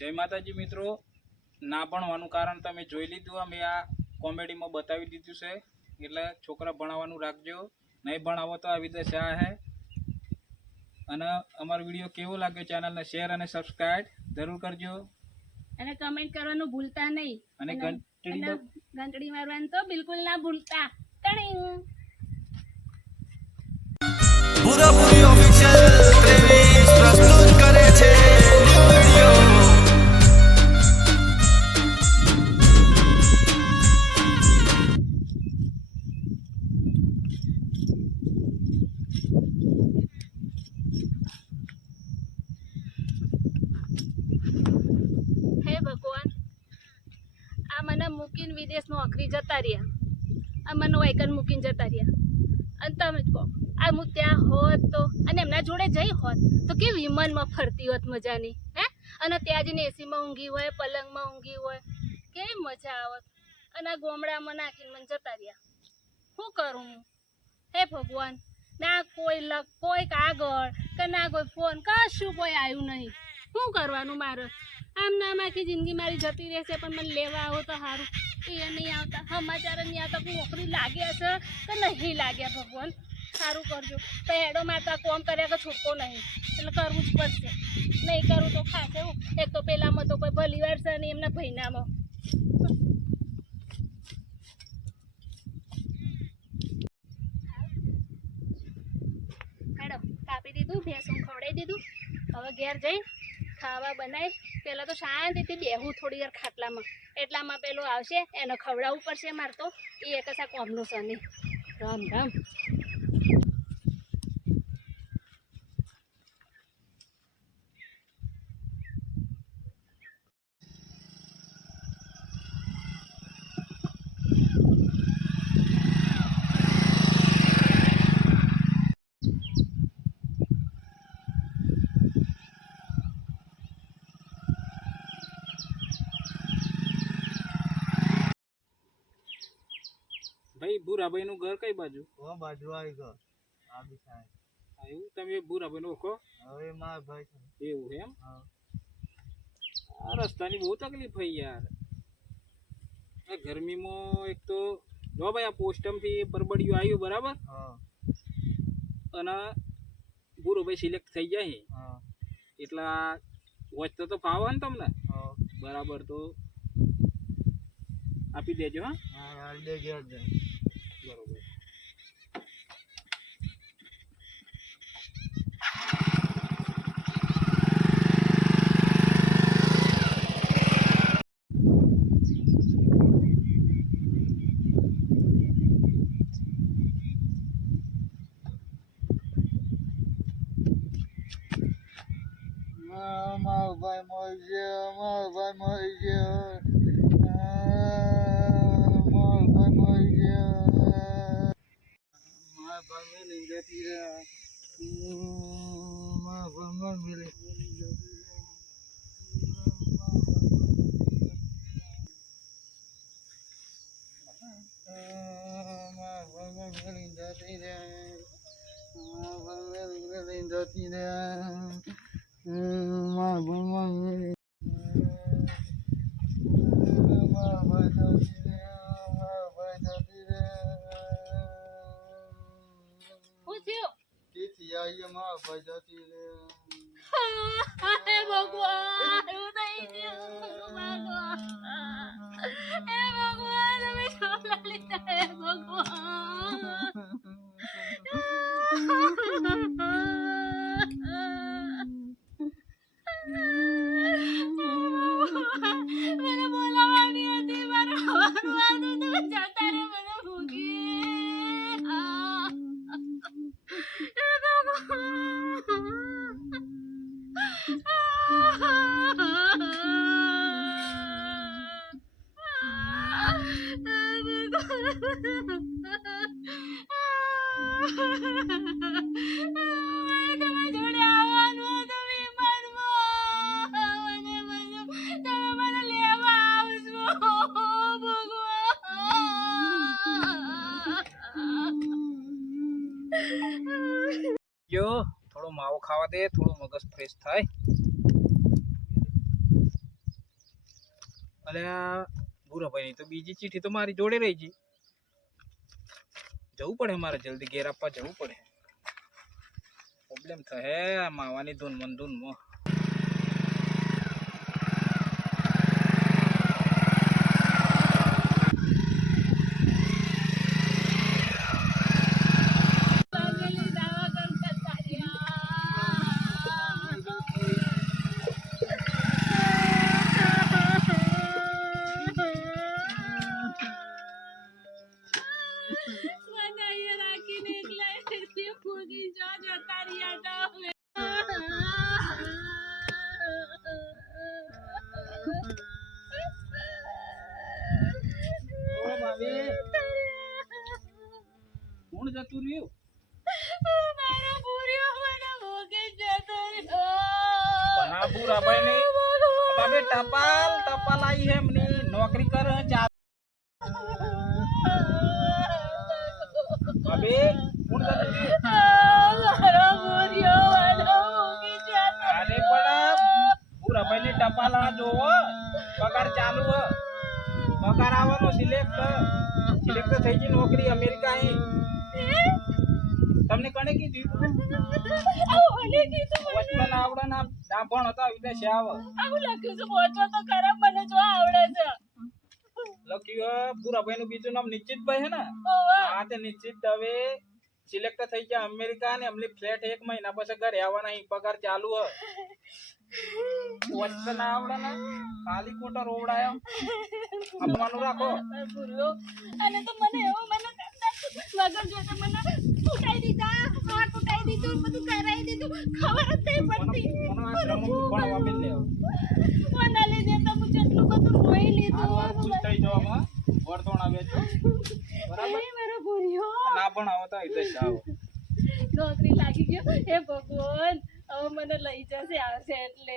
જય માતાજી મિત્રો, ના ભણવાનું કારણ તમે જોઈ લીધું. અમે આ કોમેડીમાં બતાવી દીધું છે. એટલે છોકરા ભણાવવાનું રાખજો, નહીં ભણાવો તો આવી દશા હે. અને અમારો વિડીયો કેવો લાગ્યો ચેનલને શેર અને સબસ્ક્રાઇબ જરૂર કરજો અને કમેન્ટ કરવાનું ભૂલતા નહીં. અને ઘંટડી મારવાનું તો બિલકુલ ના ભૂલતા. પૂરાપૂરી ઓફિશિયલ પ્રેમીસ પ્રસ્તુત કરે છે વિડિયો. હે ભગવાન, આ મને મૂકીને વિદેશ નોકરી જતા રહ્યા, આ મને વાયકન મૂકીને જતા રહ્યા. અને તમે જ કહો, આ હું ત્યાં હોત તો, અને એમના જોડે જઈ હોત તો કે વિમાનમાં ફરતી હોત મજાની. હે, અને ત્યાં જઈને એસીમાં ઊંઘી હોય, પલંગમાં ઊંઘી હોય, કેવી મજા આવત. અને આ ગોમડામાં નાખીને મને જતા રહ્યા. શું કરું હું? હે ભગવાન, ના કોઈ કાગળ કે ના કોઈ ફોન, કશું કોઈ આવ્યું નહીં. શું કરવાનું મારે? આમ નામ આખી જિંદગી મારી જતી રહેશે, પણ મને લેવા આવો તો સારું. એ નહીં આવતા, સમાચાર નહીં આવતા. નોકરી લાગ્યા છે કે નહીં લાગ્યા? ભગવાન સારું કરજો. તો હેડો માતા કોમ કર્યા કે છૂટકો નહીં, એટલે કરવું જ પડશે. નહીં કરું તો ખાશે હું. એક તો પેલામાં તો કોઈ ભલીવાર છે નહીં, એમના ભૈનામાં. હેડો કાપી દીધું, ભેંસું ખવડાવી દીધું. હવે ઘેર જઈ ખાવા બનાવી. પહેલાં તો શાંતિથી બેહું થોડી વાર ખાટલામાં. એટલામાં પેલો આવશે, એને ખવડાવવું પડશે મારે તો. એ એક જ આ કોમનું છે નહીં. રામ રામ. ભાઈ, ભૂરાભાઈ નું ઘર કઈ બાજુ? બાજુ આવી ગયો. આ બી સાહેબ એવું તમે ભૂરાભાઈ નું ઓળખો? હવે મારા ભાઈ છે. એવું એમ? આ રસ્તાની બહુ તકલીફ થઈ યાર. આ ગરમીમાં એક તો જો ભાઈ, આ પોસ્ટમથી પરબડિયું આવ્યું બરાબર, અને ભૂરોભાઈ સિલેક્ટ થઈ જાય એટલા વોચ તો ફાવે ને તમને બરાબર, તો આપી દેજો. હા બરોબર. મારો ભાઈ મરી ગયો, મારો ભાઈ મરી ગયો, મારો ભાઈ મરી ગયો, મારા ભાઈ મેલી જતી રહ્યા, મારા ભાઈ મેલી જતી રહ્યા, મારા ભાઈ મેલી જતી રહ્યા, મારા ભાઈ મેલી જતી રહ્યા. મને બોલાવાની હતી, મારે ખવાનું હતું, તમે જતા રે મને મૂકી. જો થોડો માવો ખાવા દે, થોડો મગજ ફ્રેશ થાય. અલ્યા ભૂરાભાઈની તો બીજી ચીઠી તો મારી જોડે રહી ગઈ. જવું પડે મારે જલ્દી ઘેર આપવા જવું પડે. પ્રોબ્લેમ થશે આ માવાની ધૂનમાં. લાગેલી દાવા કરતા બનાવીએ રાખીને એકલા એકલી ફૂગી જો જતા રહ્યા તમે. ઓ ભાભી કોણ જતું રહ્યું? મારો ભૂર્યો મને મૂકી જતો રહ્યો. પણ આ ભૂરાભાઈની ભાભી ટપાલ આવી હે એમની નોકરી કરે છે ચાર. ભાભી કોણ જતું રહ્યું? મારો ભૂર્યો મને મૂકી જતો અરે પણ ભૂરાભાઈની ટપાલ આ જોવો પગાર ચાલુ હ. પગાર આવવાનો સિલેક્ટ થઈ ગઈ નોકરી અમેરિકા અહીં. તમને કણે કીધું? ઓલે કીધું મને. વચમાં આવડના ડાભણ હતા વિદેશ આવે આવું લખ્યું છે પહોંચો તો ખરા મને જો આવડે છે. લખ્યું ભૂરાભાઈ નું બીજું નામ નિશ્ચિતભાઈ હે ને? ઓવા હા તે નિશ્ચિત હવે સિલેક્ટ થઈ ગયા અમેરિકા ને એમની ફ્લેટ 1 મહિના પછી ઘરે આવવાના અહીં પગાર ચાલુ હ. વચમાં આવડના ખાલી ખોટા રોવડાયો આપવાનું રાખો. ભૂર્યો અને તો મને એવો મને વગર જોતા મને ફૂટાઈ દીધા આ ફૂટાઈ દીધું બધું કરાઈ દીધું ખબર જ નહીં પડતી. મને આ શ્રમ ભણવા મેલ લેવો. કોના લીધે તો હું જેટલું બધું રોઈ આ લીધું. વાર ખુશ થઈ જવામાં વર્તોણ આવે છે બરાબર. એ મારો ભૂર્યો ના પણ આવો તો વિદેશ આવો. નોકરી લાગી ગયો. હે ભગવાન હવે મને લઈ જશે આવશે એટલે